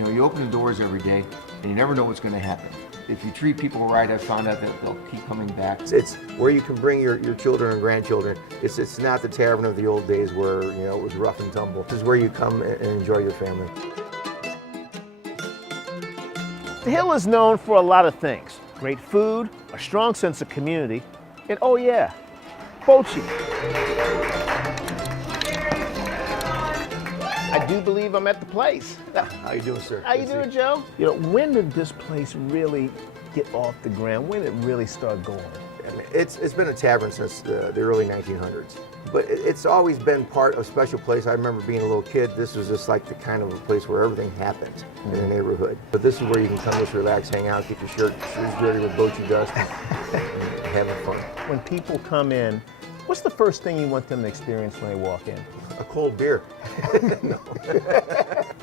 You know, you open the doors every day, and you never know what's going to happen. If you treat people right, I've found out that they'll keep coming back. It's where you can bring your children and grandchildren. It's not the tavern of the old days where, you know, it was rough and tumble. This is where you come and enjoy your family. The Hill is known for a lot of things. Great food, a strong sense of community, and oh yeah, bocce. I do believe I'm at the place. How you doing, sir? How you doing, Joe? You know, when did this place really get off the ground? When did it really start going? I mean, it's been a tavern since the early 1900s, but it's always been part of a special place. I remember being a little kid, this was just like the kind of a place where everything happened in the neighborhood. But this is where you can come just relax, hang out, get your shoes dirty with bocce dust, and having fun. When people come in, what's the first thing you want them to experience when they walk in? A cold beer. No.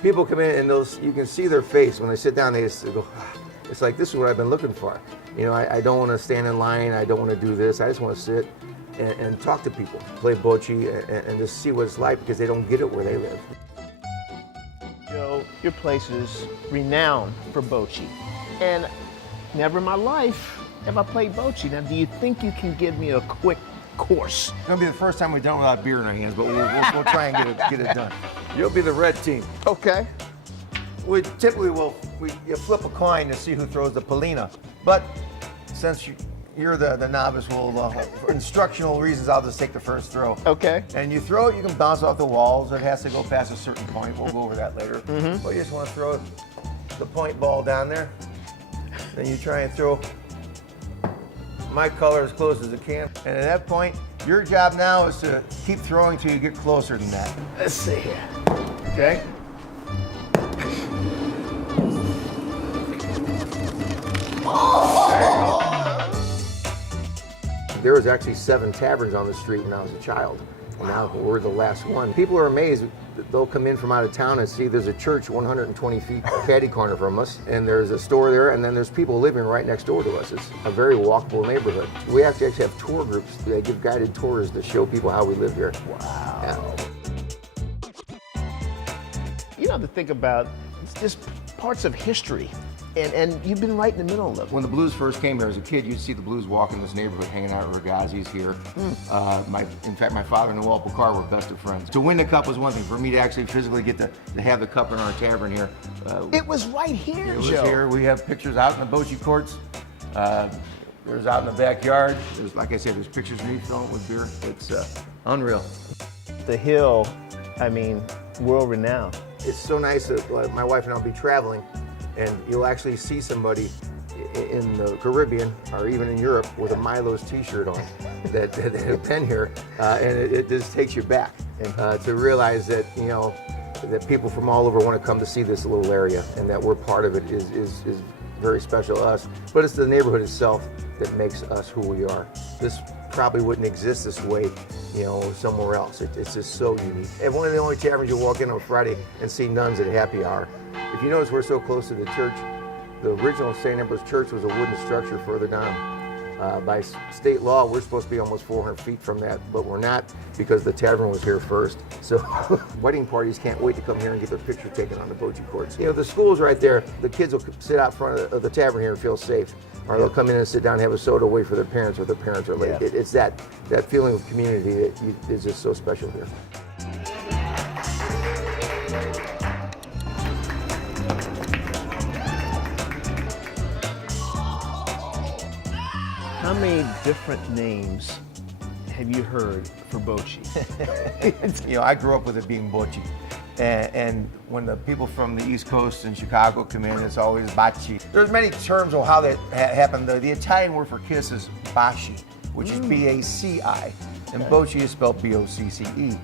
People come in and you can see their face when they sit down. They just go, ah. It's like, this is what I've been looking for. You know, I don't want to stand in line. I don't want to do this. I just want to sit and talk to people, play bocce, and just see what it's like because they don't get it where they live. Joe, your place is renowned for bocce, and never in my life have I played bocce. Now, do you think you can give me a quick course? It's gonna be the first time we've done it without beer in our hands, but we'll try and get it done. You'll be the red team. Okay. We typically you flip a coin to see who throws the palina, but since you're the novice, for instructional reasons, I'll just take the first throw. Okay. And you throw it, you can bounce off the walls. It has to go past a certain point. We'll go over that later. Mm-hmm. But you just want to throw the point ball down there. Then you try and throw my color as close as it can. And at that point, your job now is to keep throwing till you get closer than that. Let's see here. Okay? There was actually 7 taverns on the street when I was a child, and now we're the last one. People are amazed. They'll come in from out of town and see there's a church 120 feet caddy corner from us, and there's a store there, and then there's people living right next door to us. It's a very walkable neighborhood. We actually have tour groups. They give guided tours to show people how we live here. Wow. Yeah. You know, to think about, it's just parts of history. And you've been right in the middle of it. When the blues first came here as a kid, you'd see the blues walk in this neighborhood, hanging out at Ragazzi's here. In fact, my father and Noel Picard were best of friends. To win the cup was one thing. For me to actually physically get to have the cup in our tavern here. It was right here, It was Joe. here. We have pictures out in the bocce courts. There's out in the backyard. There's, like I said, there's pictures of me filling it with beer. It's unreal. The Hill, I mean, world renowned. It's so nice that my wife and I'll be traveling, and you'll actually see somebody in the Caribbean or even in Europe with a Milo's t-shirt on that have been here, and it just takes you back to realize that, you know, that people from all over want to come to see this little area, and that we're part of it is very special to us. But it's the neighborhood itself that makes us who we are. This probably wouldn't exist this way, you know, somewhere else. It's just so unique. And one of the only taverns you'll walk in on Friday and see nuns at happy hour. If you notice, we're so close to the church. The original St. Ambrose Church was a wooden structure further down. By state law, we're supposed to be almost 400 feet from that, but we're not because the tavern was here first. So wedding parties can't wait to come here and get their picture taken on the bocce courts. You know, the school's right there. The kids will sit out front of the tavern here and feel safe. Or they'll come in and sit down and have a soda, wait for their parents, or their parents are late. Yeah. It's that feeling of community that is just so special here. How many different names have you heard for bocce? You know, I grew up with it being bocce. And when the people from the East Coast and Chicago come in, it's always bocce. There's many terms of how that happened. The Italian word for kiss is baci, which is B-A-C-I, and bocce is spelled B-O-C-C-E.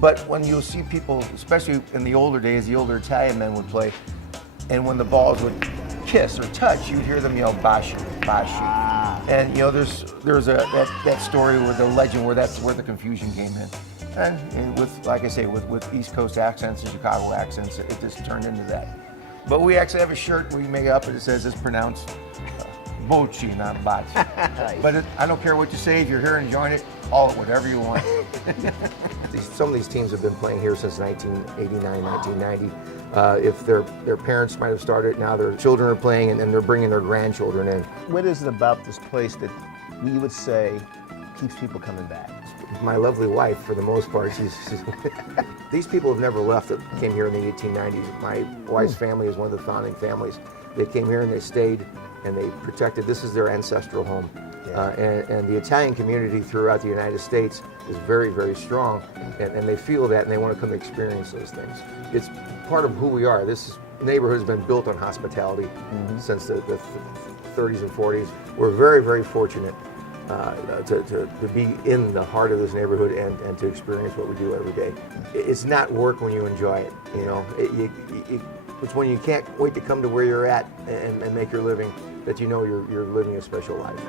But when you'll see people, especially in the older days, the older Italian men would play, and when the balls would kiss or touch, you'd hear them yell baci, baci. And you know, there's that story with the legend where that's where the confusion came in. And with, like I say, with East Coast accents and Chicago accents, it just turned into that. But we actually have a shirt we make up and it says it's pronounced bocce, not bocce. Nice. But I don't care what you say, if you're here and enjoying it, call it whatever you want. Some of these teams have been playing here since 1989, 1990. If their parents might have started, now their children are playing, and then they're bringing their grandchildren in. What is it about this place that you would say keeps people coming back? My lovely wife, for the most part, she's these people have never left that came here in the 1890s. My wife's family is one of the founding families. They came here and they stayed and they protected. This is their ancestral home. Yeah. And the Italian community throughout the United States is very, very strong, and they feel that and they want to come experience those things. It's part of who we are. This neighborhood has been built on hospitality since the 30s and 40s. We're very, very fortunate to be in the heart of this neighborhood and to experience what we do every day. It's not work when you enjoy it, you know. It's when you can't wait to come to where you're at and make your living that you know you're living a special life.